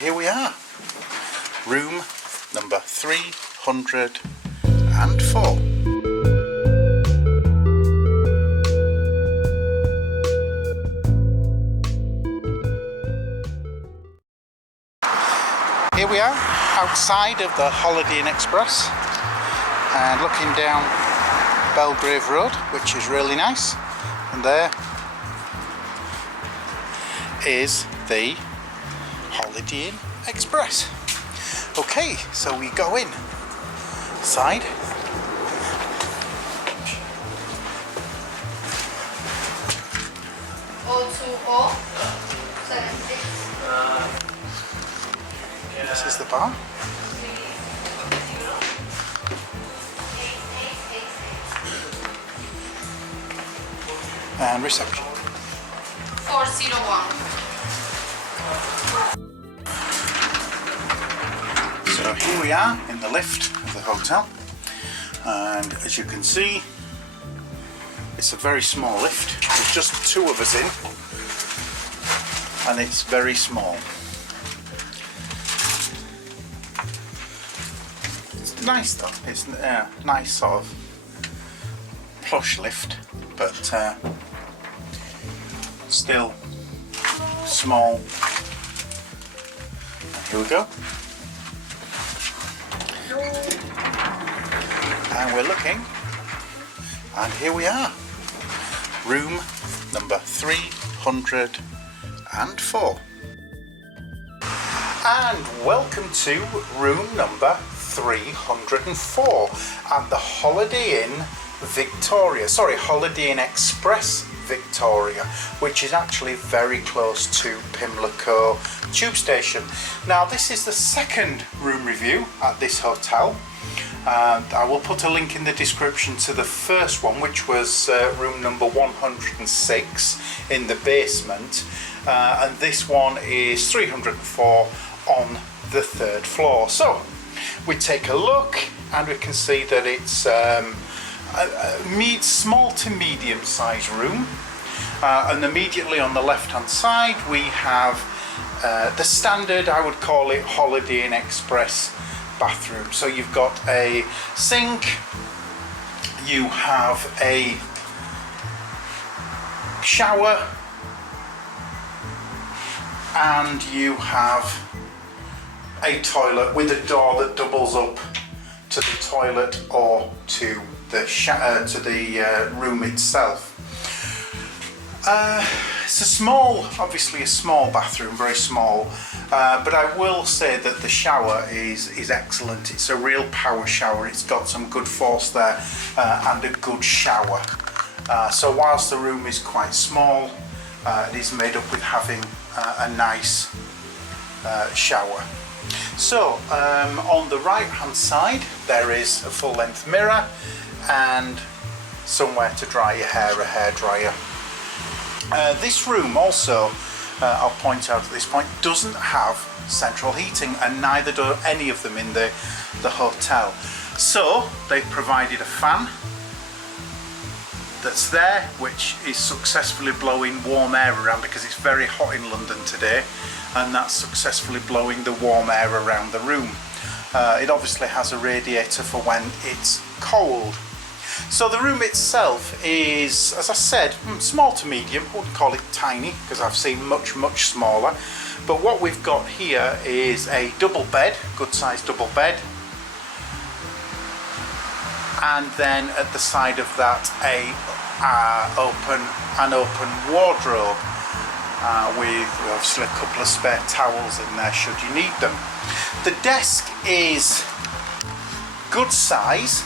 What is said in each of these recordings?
Here we are, room number 304. Here we are, outside of the Holiday Inn Express and looking down Belgrave Road, which is really nice, and there is the Holiday Inn Express. Okay, so we go inside. This is the bar. And reception. 401. So here we are in the lift of the hotel, and as you can see, it's a very small lift. There's just two of us in, and it's very small. It's nice though. It's a nice sort of plush lift, but still small. And here we go. And we're looking, and here we are, room number 304. And welcome to room number 304 at the Holiday Inn Holiday Inn Express Victoria, which is actually very close to Pimlico tube station. Now this is the second room review at this hotel. I will put a link in the description to the first one, which was room number 106 in the basement, and this one is 304 on the third floor. So we take a look and we can see that it's a small to medium sized room, and immediately on the left hand side we have the standard, I would call it, Holiday Inn Express bathroom. So you've got a sink, you have a shower, and you have a toilet with a door that doubles up to the toilet or to the room itself. It's obviously a small bathroom, very small, but I will say that the shower is excellent. It's a real power shower. It's got some good force there, and a good shower. So whilst the room is quite small, it is made up with having a nice shower. So on the right hand side there is a full length mirror and somewhere to dry your hair, a hairdryer. This room also, I'll point out at this point, doesn't have central heating, and neither do any of them in the hotel. So they've provided a fan that's there, which is successfully blowing warm air around, because it's very hot in London today, and that's successfully blowing the warm air around the room. It obviously has a radiator for when it's cold. So the room itself is, as I said, small to medium. I wouldn't call it tiny, because I've seen much smaller. But what we've got here is a double bed, good sized double bed. And then at the side of that an open wardrobe with obviously a couple of spare towels in there should you need them. The desk is good size.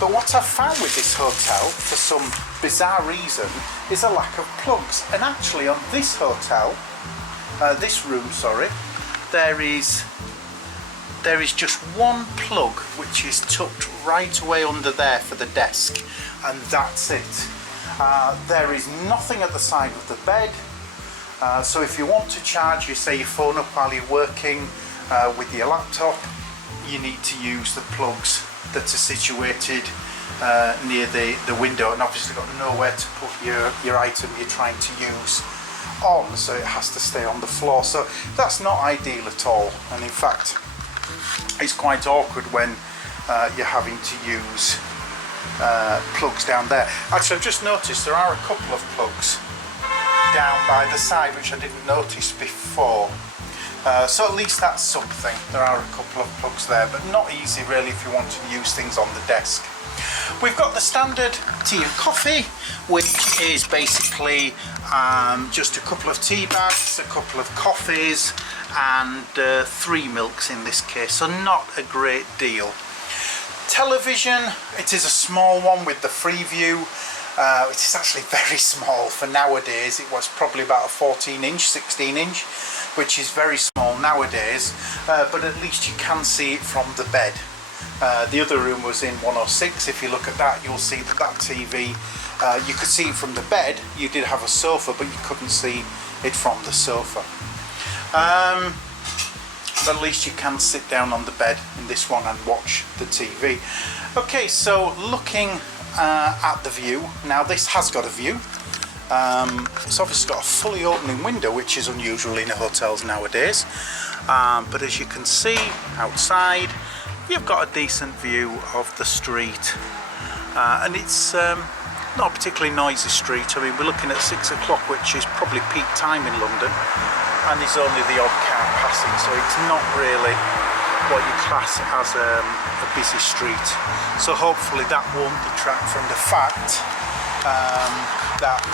But what I've found with this hotel, for some bizarre reason, is a lack of plugs. And actually on this hotel, this room, sorry, there is just one plug which is tucked right away under there for the desk, and that's it. There is nothing at the side of the bed, so if you want to charge, say your phone up while you're working with your laptop, you need to use the plugs that are situated near the window, and obviously got nowhere to put your item you're trying to use on, so it has to stay on the floor. So that's not ideal at all, and in fact it's quite awkward when you're having to use plugs down there. Actually, I've just noticed there are a couple of plugs down by the side which I didn't notice before. So at least that's something. There are a couple of plugs there, but not easy really if you want to use things on the desk. We've got the standard tea and coffee, which is basically just a couple of tea bags, a couple of coffees, and 3 milks in this case, so not a great deal. Television, it is a small one with the Freeview. It is actually very small for nowadays. It was probably about a 14-inch, 16-inch, which is very small nowadays, but at least you can see it from the bed. The other room was in 106. If you look at that, you'll see that TV, you could see it from the bed. You did have a sofa, but you couldn't see it from the sofa. But at least you can sit down on the bed in this one and watch the TV. Okay, so looking at the view, now this has got a view. It's obviously got a fully opening window, which is unusual in hotels nowadays, but as you can see outside, you've got a decent view of the street, and it's not a particularly noisy street. I mean, we're looking at 6 o'clock, which is probably peak time in London, and there's only the odd car passing, so it's not really what you class as a busy street. So hopefully that won't detract from the fact that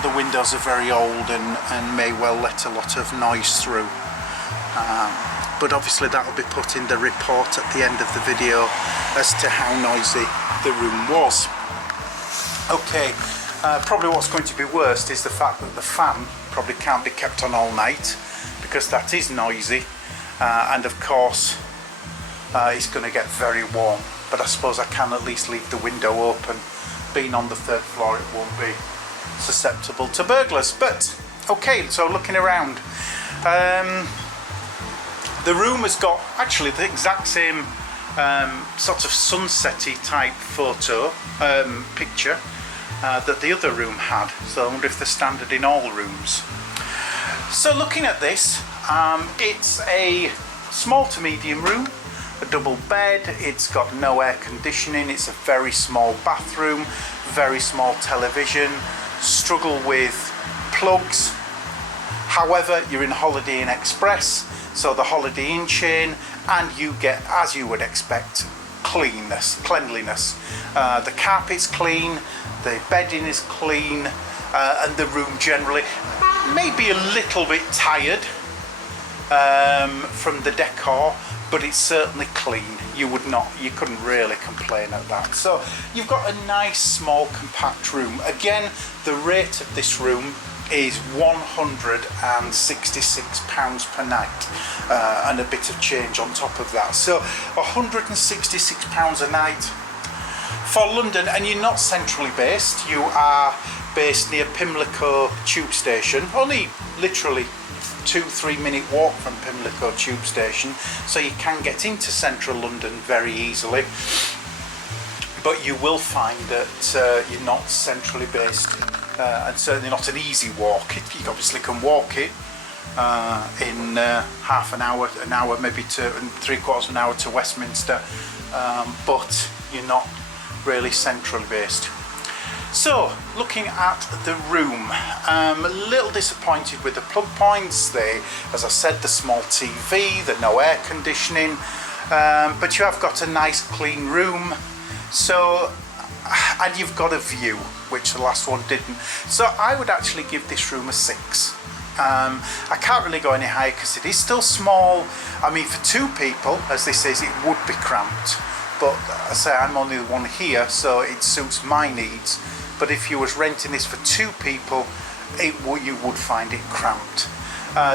the windows are very old and may well let a lot of noise through. But obviously that will be put in the report at the end of the video as to how noisy the room was. Okay, probably what's going to be worst is the fact that the fan probably can't be kept on all night, because that is noisy, and of course it's going to get very warm. But I suppose I can at least leave the window open. Being on the 3rd floor, it won't be susceptible to burglars. But okay, so looking around, the room has got actually the exact same sort of sunsetty type photo picture that the other room had. So I wonder if they're standard in all rooms. So looking at this, it's a small to medium room, a double bed, it's got no air conditioning, it's a very small bathroom, very small television, struggle with plugs. However, you're in Holiday Inn Express, so the Holiday Inn chain, and you get, as you would expect, cleanliness. The carpet's clean, the bedding is clean, and the room generally may be a little bit tired from the decor, but it's certainly clean. You couldn't really complain at that. So you've got a nice small compact room. Again, the rate of this room is £166 per night, and a bit of change on top of that. So £166 a night for London, and you're not centrally based. You are based near Pimlico tube station, only literally 2-3 minute walk from Pimlico tube station, so you can get into central London very easily. But you will find that you're not centrally based, and certainly not an easy walk. You obviously can walk it in half an hour, maybe to 3/4 an hour to Westminster, but you're not really centrally based. So looking at the room, a little disappointed with the plug points. As I said, the small TV, the no air conditioning, but you have got a nice clean room. So, and you've got a view, which the last one didn't. So I would actually give this room a 6. I can't really go any higher because it is still small. I mean, for 2 people, as this is, it would be cramped. But I say I'm only the one here, so it suits my needs. But if you was renting this for 2 people, you would find it cramped.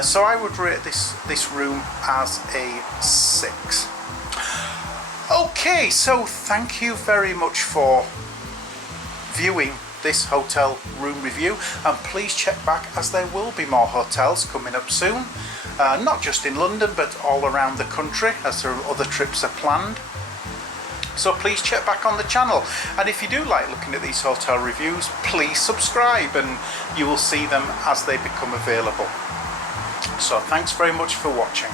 So I would rate this room as a 6. Okay, so thank you very much for viewing this hotel room review, and please check back, as there will be more hotels coming up soon, not just in London but all around the country, as there are other trips are planned. So please check back on the channel, and if you do like looking at these hotel reviews, please subscribe and you will see them as they become available. So thanks very much for watching.